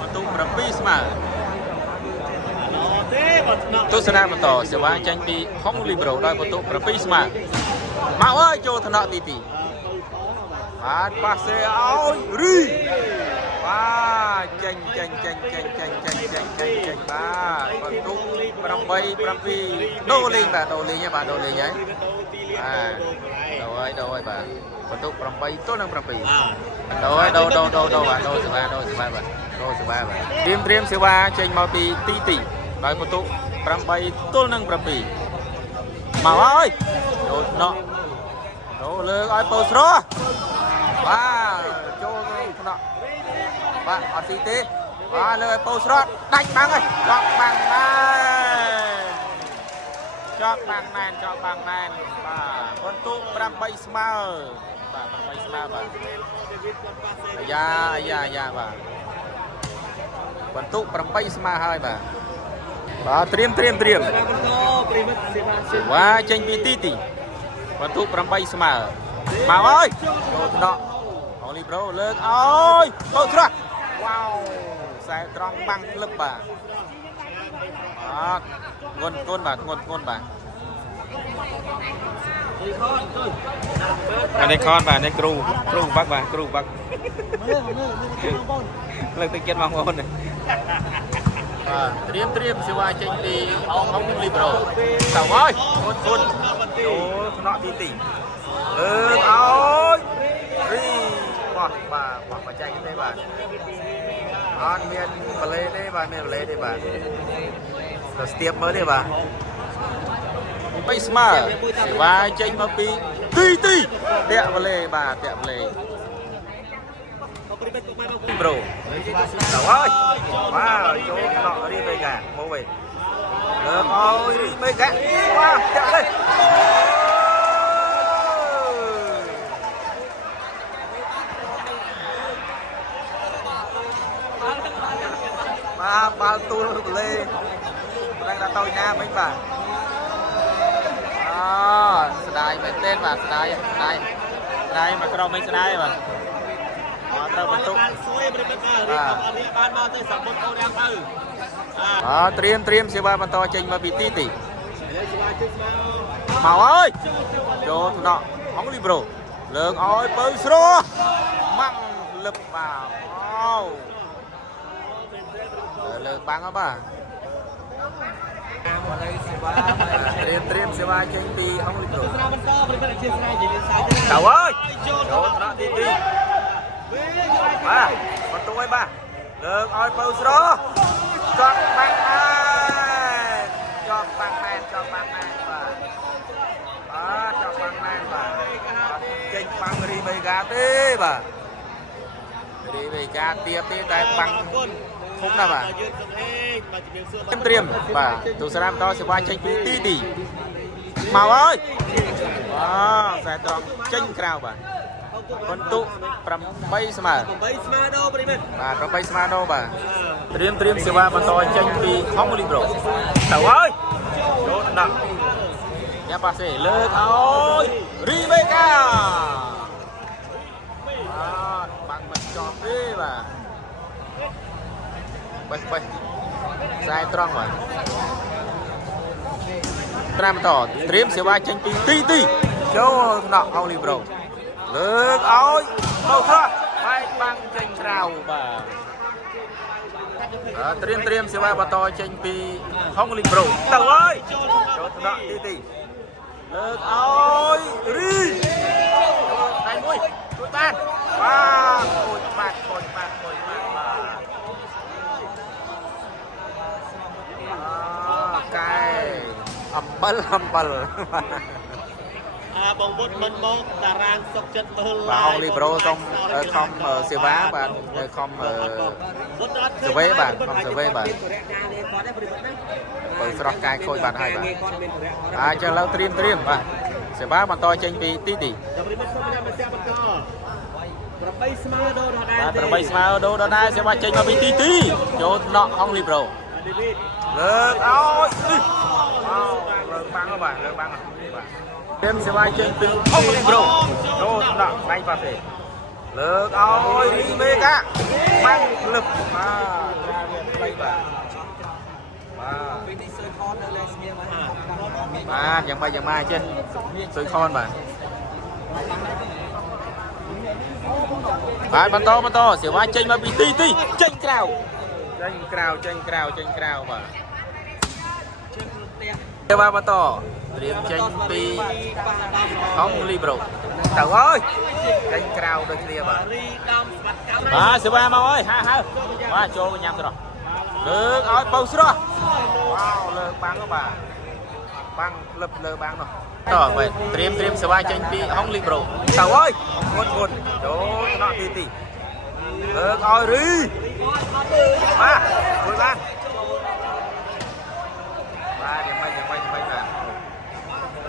បន្ទុក7ស្មើទស្សនាបន្តសេវាចាញ់ពីហុងលីប្រូដោយបន្ទុក7ស្មើមកអើយចូលថ្នាក់ទីបាទប៉ាសេឲ្យរីបាទចេញបាទបន្ទុក8-7ដូរលេងបាទដូរលេងហើយបាទដូរហើយបាទបន្ទុក8ទល់នឹង7ដូរបាទដូរសេវាបាទត្រៀមសេវាចេញមកពីទីដោយបន្ទុក8ទល់នឹង7មកហើយចូលណក់ដូរលើកឲ្យពោស្រស់បាទចូលថ្នាក់បាទអត់ស៊ីទេបាទលើឲ្យពោស្រស់ដាច់បាំងហើយចောက်បាំងណែនបាទបន្ទុក8ស្មើបាទ8ស្មើបាទយ៉ាបាទបន្ទុក8ស្មើហើយបាទត្រៀមសេវាចេញពីទីបន្ទុក8ស្មើមកអើយចូលថ្នាក់អូលីប្រូលើកអើយពោស្រស់វ៉ាវខ្សែត្រង់បាំងក្លឹបបាទងន់ធ្ងន់បាទនេះខនបាទនេះគ្រូបាក់លើកទឹកចិត្តបងប្អូនបាទត្រៀមសេវាចេញពីហុងលីប្រូទៅហើយគុណចូលថ្នាក់ទីលើកអើយរីបោះបច្ចេកទេបាទអត់មានបលេទេបាទទៅស្ទាបមើលទេបាទ3ស្មើសេវាចេញមកពីទីតាក់បលេបាទតាក់បលេប្រូទៅហើយបាទចូលថ្នាក់រីមេកាមកវិញលើកអើយរីមេកាបាទតាក់លេបាល់ទូលបលេតែដល់ទៅណាមិញបាទស្ដាយមែនទេបាទស្ដាយមកក្រោមមិញស្ដាយបាទត្រូវបន្ទុកបានមកទៅសម្ពុតអូនយ៉ាងទៅត្រៀមសេវាបន្តចេញមកពីទីមកអើយចូលថ្នាក់ហុងលីប្រូលើកឲ្យបើស្រស់ម៉ាំងលឹបបាទលើកបាំងបាទត្រៀមសេវាចេញពីហុងលីប្រូទៅហើយចូលថ្នាក់ទីបាទបន្ទុកឲ្យបាទលើកឲ្យបើស្រស់ចောက်បាំងមែនបាទចេញបាំងរីវេកាទេបាទរីវេកាទៀតទេតែបាំងធំណាស់បាទត្រៀមបាទទូសារ៉ាំតសេវាចេញពីទីមកហើយខ្សែត្រង់ចេញក្រៅបាទបន្ទុក8ស្មើដូរប្រិមិត្តបាទ8ស្មើដូរបាទត្រៀមសេវាបន្តចេញពីហុងលីប្រូទៅហើយចូលដាក់ញ៉ាប៉ាសេលើកអើយរីមេកាបាំងមិនចប់ទេបាទបេះខ្សែត្រង់បាទត្រាំបន្តត្រៀមសេវាចេញពីទីចូលដាក់ហុងលីប្រូលើកឲ្យបោកស្រស់បែកបាំងចេញក្រៅបាទត្រៀមសេវាបន្តចេញពីហុងលីប្រូទៅហើយចូលថ្នាក់ទីលើកឲ្យរីដៃមួយជួយបានបាទខូចបាត់កែអំបិលបងពុតមិនមកតារាងសុកចិត្តមើលបាទហុងលីប្រូសូមខំសេវាបាទខំសវេបាទបើស្រស់កាយខូចបាត់ហើយបាទចឹងឡើងត្រៀមបាទសេវាបន្តចេញពីទី8ស្មើដូរដល់ដែរបាទ8ស្មើដូរដល់ដែរសេវាចេញមកពីទីចូលថ្នាក់ហុងលីប្រូលើកឲ្យលើកបាំងបាទត្រៀមសេវាចេញពីហុងលីប្រូចូល ណក់ដៃប៉ាទេលើកឲ្យរីមេកាបាំងលឹបបាទត្រាវាផ្លៃបាទបាទយ៉ាងម៉េចយ៉ាងម៉េចចេះស៊ុយខនបាទបាទបន្តសេវាចេញមកពីទីចេញក្រៅបាទសេវាបន្តត្រៀមចេញពីហុងលីប្រូទៅអើយចេញក្រៅដូចគ្នាបាទសេវាមកអើយហៅបាទចូលញ៉ាំស្រស់លើកឲ្យបោស្រស់វ៉ាវលើកបាំងបាទបាំងលឹបលើបាំងនោះតោះបាទត្រៀមសេវាចេញពីហុងលីប្រូទៅអើយមុនចូលណក់ទីលើកឲ្យរីបាទជួយបានបាទយ៉ាងម៉េចបាទ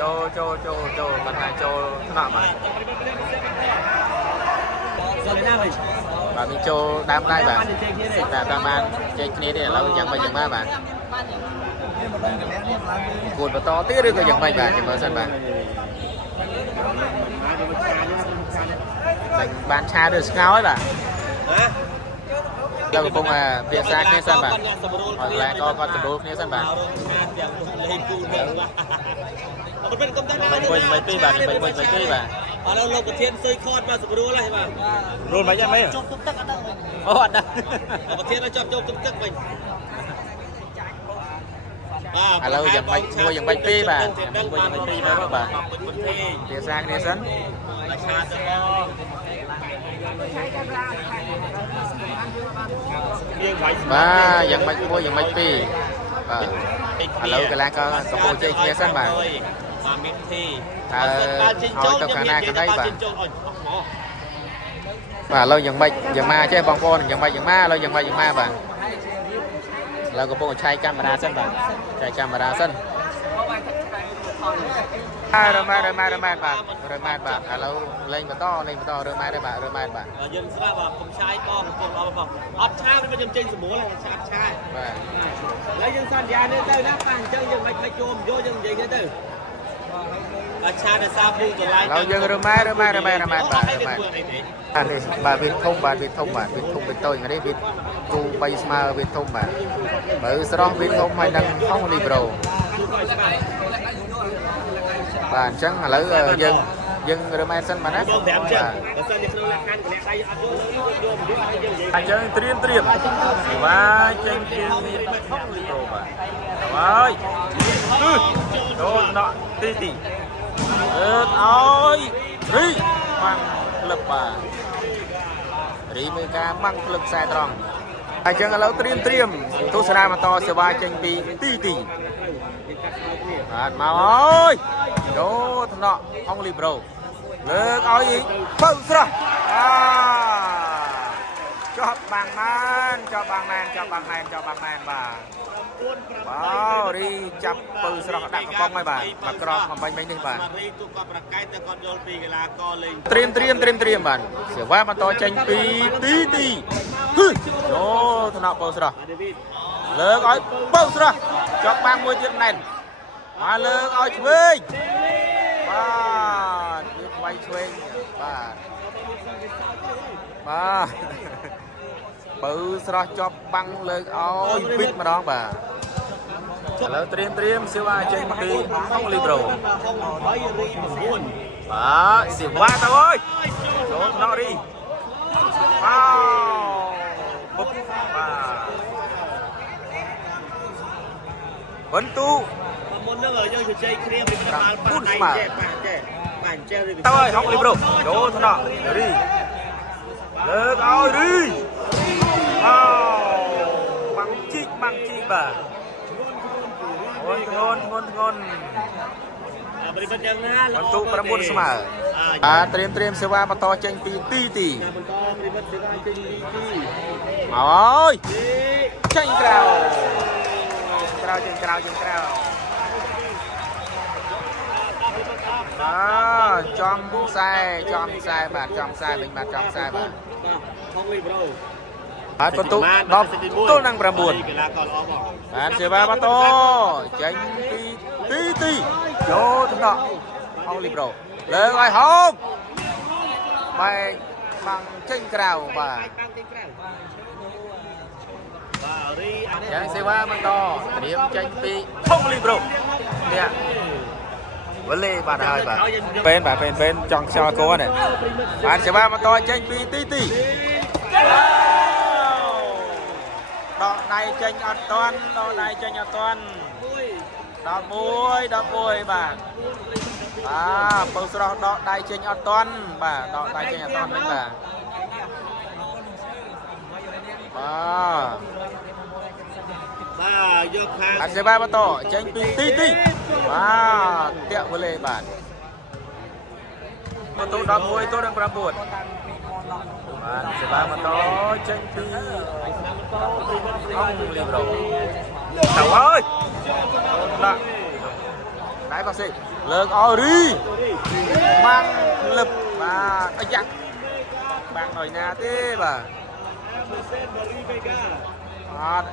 ចូលមិនថាចូលថ្នាក់បាទបាទមានចូលដើមដៃបាទតែតាមបានចេញគ្នាទេឥឡូវយ៉ាងម៉េចយ៉ាងម៉េចបាទគួរបន្តទៀតឬក៏យ៉ាងម៉េចបាទចាំមើលសិនបាទបានឆាឬស្ងោយបាទเราកំពុងเปียกសាគ្នាសិនបាទហើយកន្លែងគាត់សម្រួលគ្នាសិនបាទមិនពីបាទឥឡូវលោកប្រធានស៊ុយខតមកសម្រួលហើយបាទរួលមិនយ៉ាងម៉េចជប់ទឹកអត់ដឹងអូអត់ដឹងប្រធានឲ្យជប់ទឹកវិញឥឡូវយ៉ាងម៉េចមួយយ៉ាងម៉េចពីបាទមួយយ៉ាងម៉េចពីមើលបាទเปียกសាគ្នាសិនបាទយ៉ាងម៉េចមួយយ៉ាងម៉េចពីរបាទឥឡូវកន្លងក៏កំពុងជ័យគ្នាសិនបាទមីធីតើឲ្យទៅខាងណាក៏ដីបាទឥឡូវយ៉ាងម៉េចយ៉ាងម៉ាចេះបងប្អូនយ៉ាងម៉េចយ៉ាងម៉ាឥឡូវយ៉ាងម៉េចយ៉ាងម៉ាបាទឥឡូវកំពុងឆែកកាមេរ៉ាសិនបាទឆែកកាមេរ៉ាសិនរម៉ែតបាទឥឡូវលេងបន្តរម៉ែតដែរបាទយើងស្រាប់បាទខ្ញុំឆាយបងកំពុងអត់ឆាមិនខ្ញុំចេញសម្រួលឆាបាទហើយយើងសន្យានេះទៅណាប៉ះអញ្ចឹងយើងមិនចូលយកយើងនិយាយទៅអត់ឆាដល់សាពូតម្លៃហើយយើងរម៉ែតបាទនេះបាទវាធំបាទវាធំវាតូចនេះវាគូ3ស្មើវាធំបាទបើស្រស់វាធំហើយនឹងហុងលីប្រូបាទអញ្ចឹងឥឡូវយើងរើម៉ែសិនបាទណាបាទបើសិនជាក្នុងលក្ខខណ្ឌកលែកដៃអត់យកអញ្ចឹងត្រៀមបាទចេញពីហុងលីប្រូបាទហើយចូលណក់ទីលើកឲ្យរីបាំងក្លឹបបាទរីមើលការបាំងក្លឹបខ្សែត្រង់អញ្ចឹងឥឡូវត្រៀមទស្សនាបន្តសេវាចេញពីទីបាទមកអើយចូលថ្នាក់ហុងលីប្រូលើកឲ្យបើស្រស់ជាប់បាំងមែនបាទបាទរីចាប់ពៅស្រស់ដាក់កំប៉ុងហើយបាទមកក្រោមកំបាញ់មិញនេះបាទរីទូគាត់ប្រកែកតែគាត់យល់ពីកីឡាករលេងត្រៀមបាទសេវាបន្តចេញពីទីចូលថ្នាក់ពៅស្រស់លើកឲ្យពៅស្រស់ជាប់បាំងមួយទៀតណែនមកលើកឲ្យឆ្វេងបាទទៀតវាយឆ្វេងបាទបើស្រស់ជាប់បាំងលើកឲ្យវិតម្ដងបាទឥឡូវត្រៀមសេវាចេញពីហុងលីប្រូបាទសេវាទៅអើយចូលថ្នាក់រីពុកបាទបន្ទូមុននឹងយើងជជែកគ្នាពីបាល់ពុនស្មើបាទចេះទៅអើយហុងលីប្រូចូលថ្នាក់រីលើកឲ្យរីបាំងជីកបាទធ្ងន់បរិបត្តិយ៉ាងណាបន្ទុក9ស្មើបាទត្រៀមសេវាបន្តចេញពីទីបន្តបរិបត្តិសេវាចេញពីទីមកអើយចេញក្រៅចំខ្សែបាទចំខ្សែវិញបាទហុងលីប្រូបាទបន្ទុក10ទល់នឹង9បាទសេវាបន្តចេញពីទីចូលថ្នាក់ហុងលីប្រូលើកឲ្យហោម បែកបាំងចេញក្រៅបាទ បាទរី យ៉ាងសេវាបន្តត្រៀមចេញពីធំលីប្រូនេះវលេបាទហើយបាទពេលបាទពេលចង់ខ្យល់គោនេះបាទសេវាបន្តចេញពីទីដកដៃចេញអត់តាន់ដកដៃចេញអត់តាន់11បាទពៅស្រស់ដកដៃចេញអត់តាន់បាទដកដៃចេញអត់តាន់វិញបាទបាទយកខាង អត់សេវាបន្តចេញពីទីបាទតាក់វលេបាទបន្ទូ11ទល់នឹង9បាទសេវាបន្តចេញពីអង្គលីប្រូទៅអើយដាក់ដៃបាក់សិលើកអោរីបាំងលឹបបាទអាយ៉ាបាំងឲ្យណាទេបាទអត់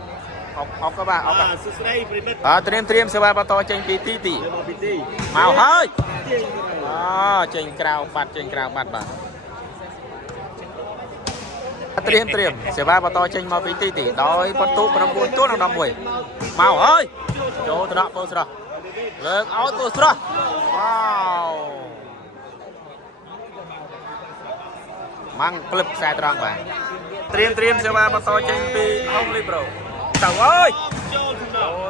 អបក៏បាទអប សួស្ដីប្រិមិត្ត ត្រៀមសេវាបន្តចេញពីទីមកហើយចេញក្រៅបាត់បាទត្រៀមសេវាបន្តចេញមកពីទីដោយបន្ទុក9ទល់នឹង11មកហើយចូលទៅដល់ពូស្រស់លើកឲ្យពូស្រស់វ៉ាវម៉ាំងក្លឹបខ្សែត្រង់បាទត្រៀមសេវាបន្តចេញពីអង្គលីប្រូទៅអើយចូល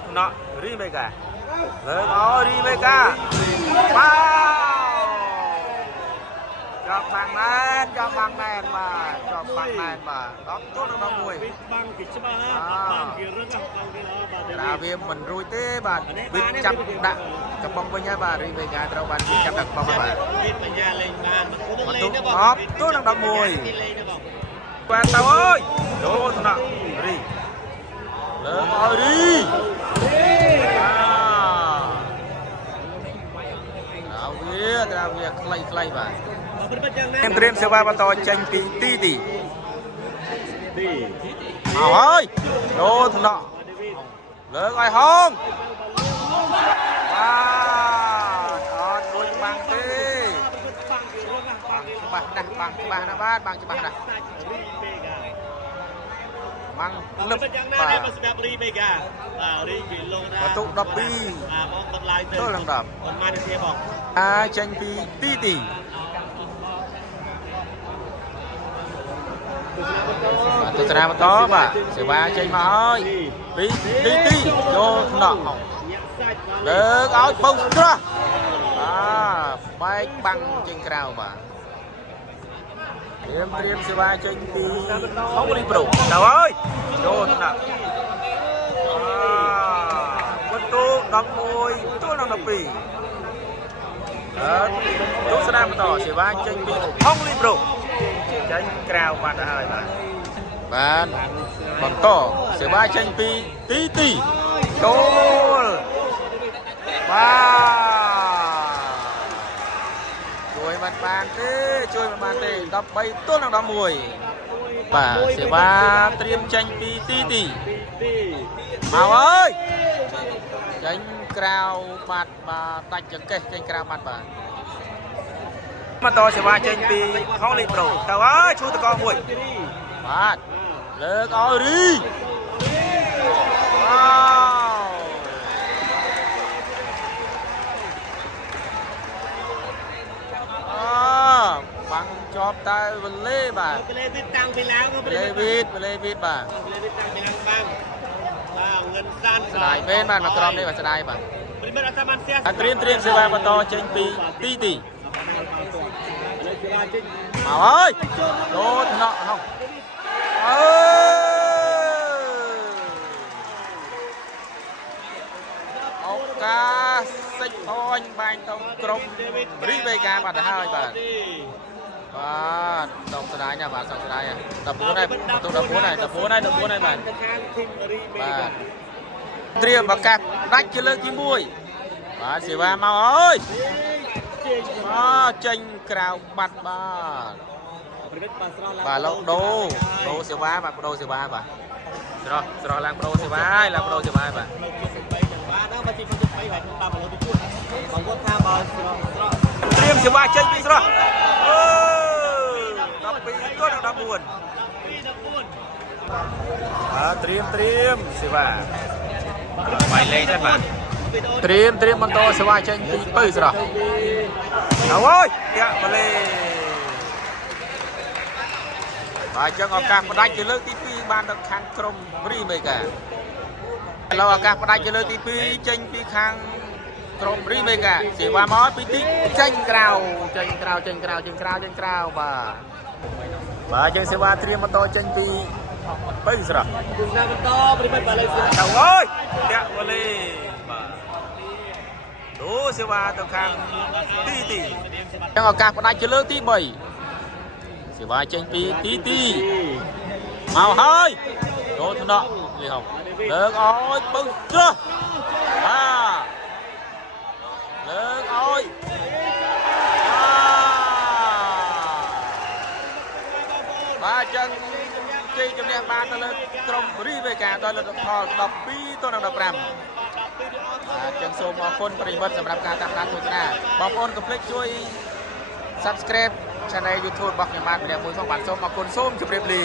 ថ្នាក់រីមេកាលើកឲ្យរីមេកាវ៉ាវចាប់បាំងមែនបាទចាប់បាំងមែនបាទ10ទល់នឹង11បាំងគេច្បាស់បាំងគេរឹងបាំងគេល្អបាទតែវាមិនរួចទេបាទវិតចាប់ដាក់កំប៉ុងវិញហើយបាទរីមេកាត្រូវបានចាប់ដាក់កំប៉ុងបាទវិតបញ្ញាលេងបានបន្ទុក10ទល់នឹង11បាទទៅអើយចូលថ្នាក់រីលើកឲ្យរីត្រូវវាខ្លីបាទត្រៀមសេវាបន្តចេញពីទីមកហើយចូលថ្នាក់លើកឲ្យហងបាទអត់រួចបាំងទេច្បាស់ណាស់បាំងច្បាស់ណាស់បាទបាំងច្បាស់ណាស់បាំងលឹបបាទស្ដាប់រីមេហ្គាបាទរីគីឡូណាបន្ទុក12បងបន្លាយទៅចូលឡើង10ប៉ុន្មាននាទីបងចេញពីទីទស្សនាបន្តបាទសេវាចេញមកហើយពីទីចូលថ្នាក់លើកឲ្យបោកស្រស់បែកបាំងចេញក្រៅបាទត្រៀមសេវាចេញពីអង្គលីប្រូទៅហើយចូលថ្នាក់បន្ទូ11ទល់នឹង12ទស្សនាបន្តសេវាចេញពីអង្គលីប្រូចេញក្រៅបាត់ទៅហើយបាទបន្តសេវាចេញពីទីចូលបាទជួយមិនបានទេ13ទល់នឹង11បាទសេវាត្រៀមចេញពីទីមកអើយចេញក្រៅបាត់បាទដាច់ចង្កេះចេញក្រៅបាត់បាទបន្តសេវាចេញពីហងលីប្រូទៅអើយឈូតកមួយបាទលើកឲ្យរីវ៉ាវបាំងជាប់តែវលេបាទវលេវិតតាំងពីឡើងវលេវិតបាទវលេវិតតាំងពីឡើងបាំងបាទងិនសានស្ដាយមែនបាទមកក្រមនេះបាទស្ដាយបាទប្រិមិត្តអត់បានស្ទះត្រៀមសេវាបន្តចេញពីទីមកហើយចូលថ្នាក់ហ្នឹងអូកាសិចអញបាញ់ទៅក្រុមរីវេកាបាត់ទៅហើយបាទសោកស្ដាយណាស់បាទសោកស្ដាយ14ហើយបន្ទុក14ហើយបាទត្រៀមប្រកាសដាច់ជាលើកទី1បាទសេវាមកអើយចេញក្រៅបាត់បាទបាទលោកដូសេវាបាទដូសេវាបាទស្រស់ឡើងដូសេវាហើយឡើងដូសេវាបាទត្រៀមសេវាចេញពីស្រស់ เตรียมสิว่าไปเลยท่านบ้านเตรียมมันโตสิว่าเช่นปีปื้อสิหรอเอาโว้ยเดี๋ยวมาเลยมาจังออกการประดับเจริญที่ปีบ้านตะคังกรมรีเมกาเราออกการประดับเจริญที่ปีเช่นปีคังกรมรีเมกาสิว่ามอสปีติเช่นกราวบ่าจังสิว่าเตรียมมันโตเช่นปีปื้อสิหรอ Guna beto pribadi balai sih. Đâu ơi, đẹp vào lì. Đủ sẽ vào tàu khang tí. Đang ở cạc của đại chơi lớn tí 7. Sẽ vào trên tí. Màu hơi. Đồ thằng nọ, gì không? Lớn ôi, bưng chưa. Lớn ôi. Ba chân chi trong đêm ba ta lên trong ri về cả ta lên thò đập pi tôi đang đập rầm chân số mà con beri bậtสำหรับการตามร้านโฆษณาบางคนก็พลิกช่วย subscribe channel YouTube บักยามบ้านเรียกมือของบ้านส้มมาคนส้มจุดเรียบรี